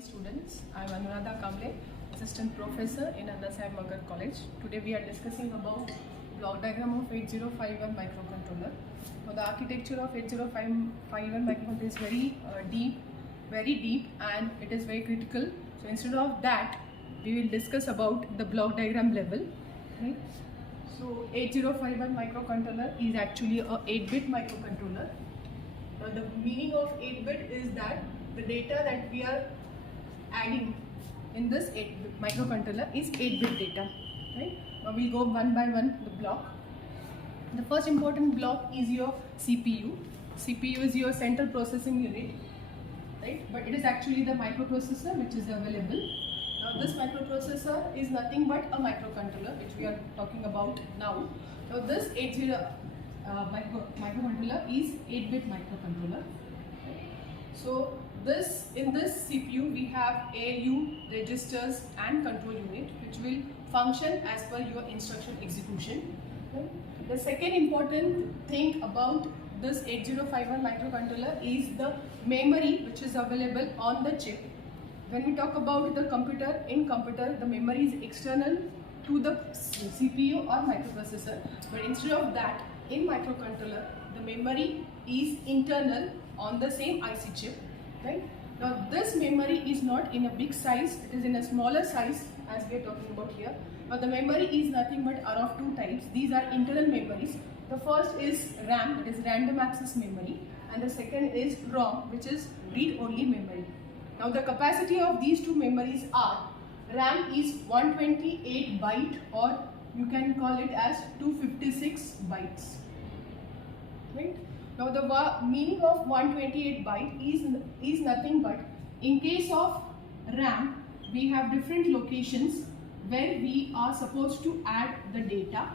Students, I am Anuradha Kamble, Assistant Professor in Anna Sahib Magar College. Today we are discussing about block diagram of 8051 microcontroller. Now the architecture of 8051 microcontroller is very deep and it is very critical. So instead of that, we will discuss about the block diagram level. Right? So 8051 microcontroller is actually a 8-bit microcontroller. Now the meaning of 8-bit is that the data that we are adding in this 8-bit microcontroller is 8-bit data. Right? Now we'll go one by one the block. The first important block is your CPU. CPU is your central processing unit, right? But it is actually the microprocessor which is available. Now this microprocessor is nothing but a microcontroller which we are talking about now. Now this 80 microcontroller is 8-bit microcontroller. So in this CPU we have ALU, registers and control unit which will function as per your instruction execution. The second important thing about this 8051 microcontroller is the memory which is available on the chip. When we talk about the computer, in computer the memory is external to the CPU or microprocessor, but instead of that, in microcontroller the memory is internal on the same IC chip. Right? Now this memory is not in a big size, it is in a smaller size as we are talking about here. Now the memory is nothing but are of two types. These are internal memories. The first is RAM, that is random access memory, and the second is ROM, which is read-only memory. Now the capacity of these two memories are, RAM is 128 byte or you can call it as 256 bytes. Right? Now the meaning of 128 byte is nothing but, in case of RAM, we have different locations where we are supposed to add the data.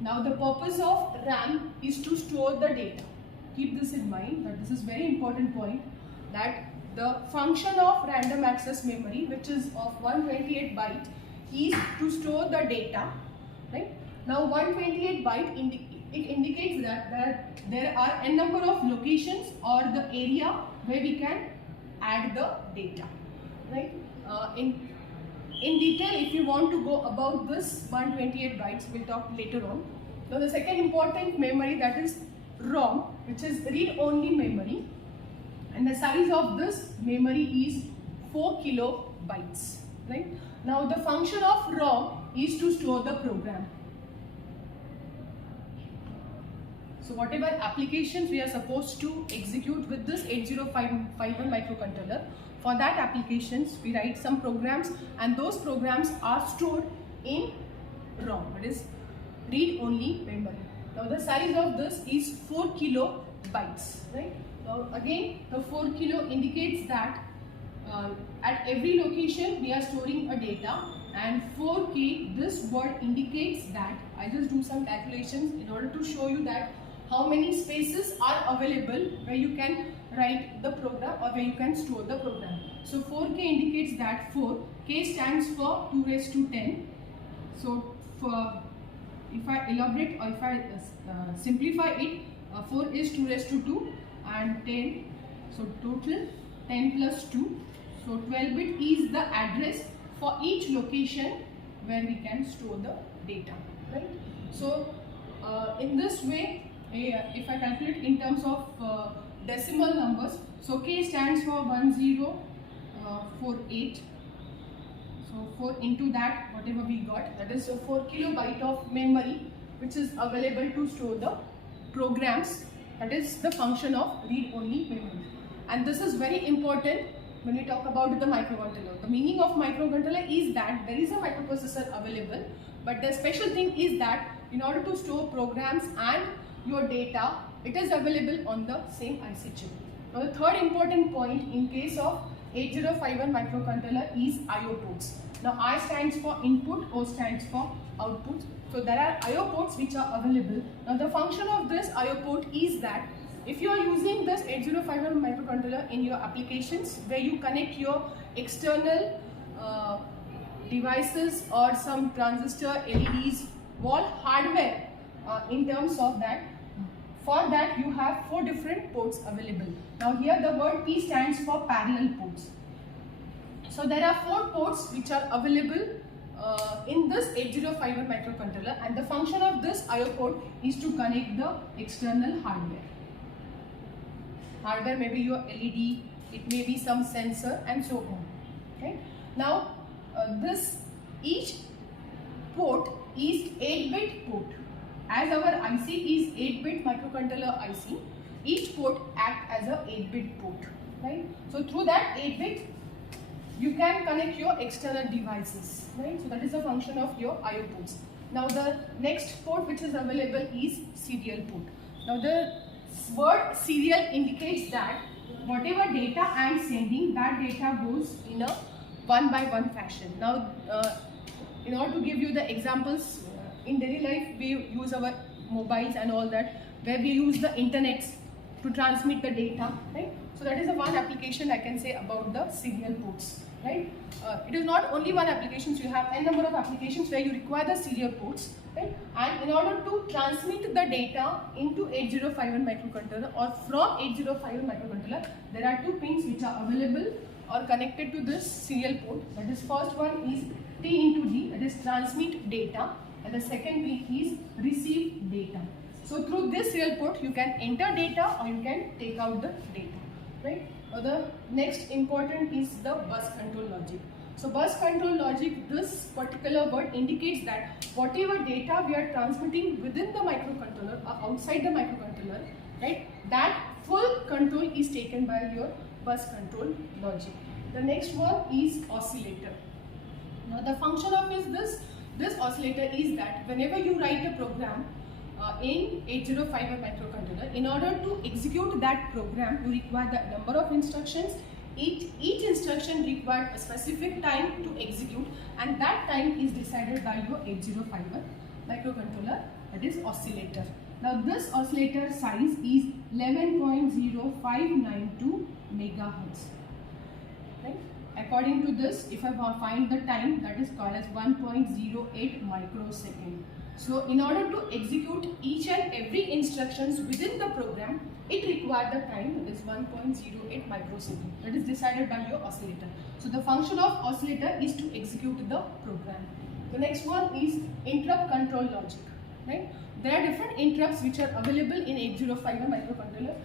Now the purpose of RAM is to store the data. Keep this in mind, that this is very important point, that the function of random access memory, which is of 128 byte, is to store the data. Right? Now 128 byte it indicates that there are a number of locations or the area where we can add the data. Right? In detail, if you want to go about this 128 bytes, we'll talk later on. Now the second important memory, that is ROM, which is read-only memory, and the size of this memory is 4 kilobytes. Right? Now the function of ROM is to store the program. So whatever applications we are supposed to execute with this 8051 microcontroller, for that applications we write some programs and those programs are stored in ROM, that is read-only memory. Now the size of this is 4 kilobytes. Right? Now again the 4 kilo indicates that at every location we are storing a data, and 4K, this word indicates that, I just do some calculations in order to show you that how many spaces are available where you can write the program or where you can store the program. So 4K indicates that 4, K stands for 2 raised to 10. So if I elaborate or if I simplify it, 4 is 2 raised to 2 and 10. So total 10 plus 2. So 12-bit is the address for each location where we can store the data. Right? So in this way, if I calculate in terms of decimal numbers, so K stands for 1048. So 4 into that, whatever we got, that is 4 kilobyte of memory which is available to store the programs. That is the function of read-only memory. And this is very important when we talk about the microcontroller. The meaning of microcontroller is that there is a microprocessor available, but the special thing is that in order to store programs and your data, it is available on the same IC chip. Now the third important point in case of 8051 microcontroller is IO ports. Now I stands for input, O stands for output. So there are IO ports which are available. Now the function of this IO port is that if you are using this 8051 microcontroller in your applications where you connect your external devices or some transistor, LEDs, wall hardware in terms of that, For that you have 4 different ports available. Now here the word P stands for parallel ports. So there are 4 ports which are available in this 8051 microcontroller, and the function of this IO port is to connect the external hardware. Hardware may be your LED, it may be some sensor and so on. Okay. Now each port is 8-bit port. As our IC is 8-bit microcontroller IC, each port acts as a 8-bit port. Right. So through that 8-bit, you can connect your external devices, right? So that is the function of your IO ports. Now the next port which is available is serial port. Now the word serial indicates that whatever data I am sending, that data goes in a one-by-one fashion. Now in order to give you the examples, in daily life we use our mobiles and all that, where we use the internet to transmit the data, right? So that is the one application I can say about the serial ports. Right? It is not only one application, so you have n number of applications where you require the serial ports, right? And in order to transmit the data into 8051 microcontroller or from 8051 microcontroller, there are 2 pins which are available or connected to this serial port. That is, first one is T into D, that is transmit data, and the second pin is receive data. So through this serial port you can enter data or you can take out the data, right? The next important is the bus control logic. So bus control logic, this particular word indicates that whatever data we are transmitting within the microcontroller or outside the microcontroller, right, that full control is taken by your bus control logic. The next one is oscillator. Now the function of this oscillator is that whenever you write a program in 8051 microcontroller, in order to execute that program, you require the number of instructions. Each instruction requires a specific time to execute, and that time is decided by your 8051 microcontroller, that is oscillator. Now this oscillator size is 11.0592 megahertz. Right? According to this, if I find the time, that is called as 1.08 microsecond. So in order to execute each and every instructions within the program, it requires the time, that is 1.08 microsecond. That is decided by your oscillator. So the function of oscillator is to execute the program. The next one is interrupt control logic. Right? There are different interrupts which are available in 8051 microcontroller.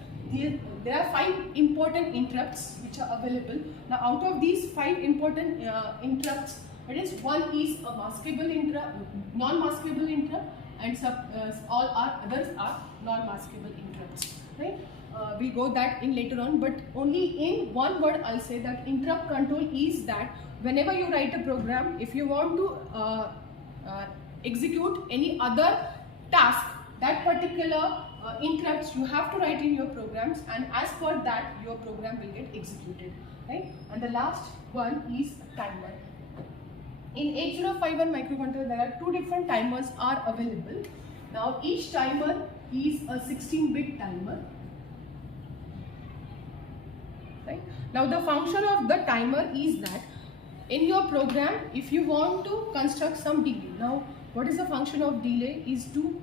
There are 5 important interrupts which are available. Now out of these 5 important interrupts, that is, one is a maskable interrupt, non-maskable interrupt, and all others are non-maskable interrupts. Right? We'll go that in later on, but only in one word I'll say that interrupt control is that whenever you write a program, if you want to execute any other task, that particular interrupts you have to write in your programs, and as per that your program will get executed. Right? And the last one is timer. In 8051 microcontroller, there are 2 different timers are available. Now each timer is a 16-bit timer. Right? Now the function of the timer is that in your program, if you want to construct some delay. Now what is the function of delay is to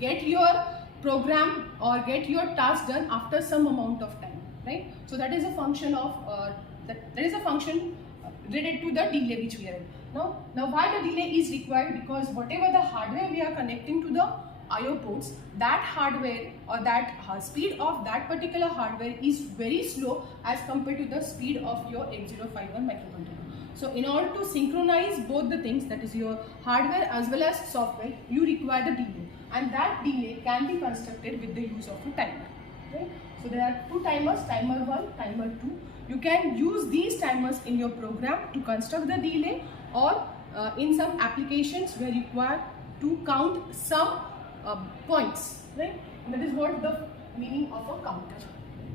get your program or get your task done after some amount of time. Right? So that is a function of that is a function related to the delay which we are in. Now why the delay is required? Because whatever the hardware we are connecting to the IO ports, that hardware or that speed of that particular hardware is very slow as compared to the speed of your 8051 microcontroller. So in order to synchronize both the things, that is your hardware as well as software, you require the delay, and that delay can be constructed with the use of a timer. Right? So there are 2 timers, timer 1, timer 2. You can use these timers in your program to construct the delay, or in some applications where you require to count some points. Right? And that is what the meaning of a counter.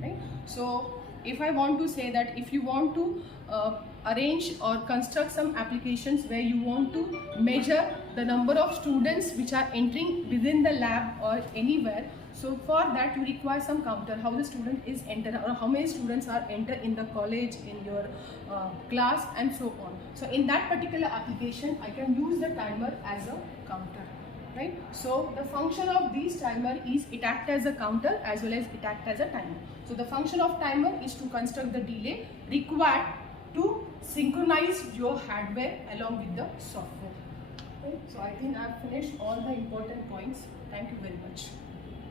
Right? So if I want to say that if you want to arrange or construct some applications where you want to measure the number of students which are entering within the lab or anywhere, so for that you require some counter, how the student is entered or how many students are entered in the college, in your class and so on. So in that particular application I can use the timer as a counter. Right? So the function of these timer is it acts as a counter as well as it acts as a timer. So the function of timer is to construct the delay required to synchronize your hardware along with the software. Okay? So I think I've finished all the important points. Thank you very much.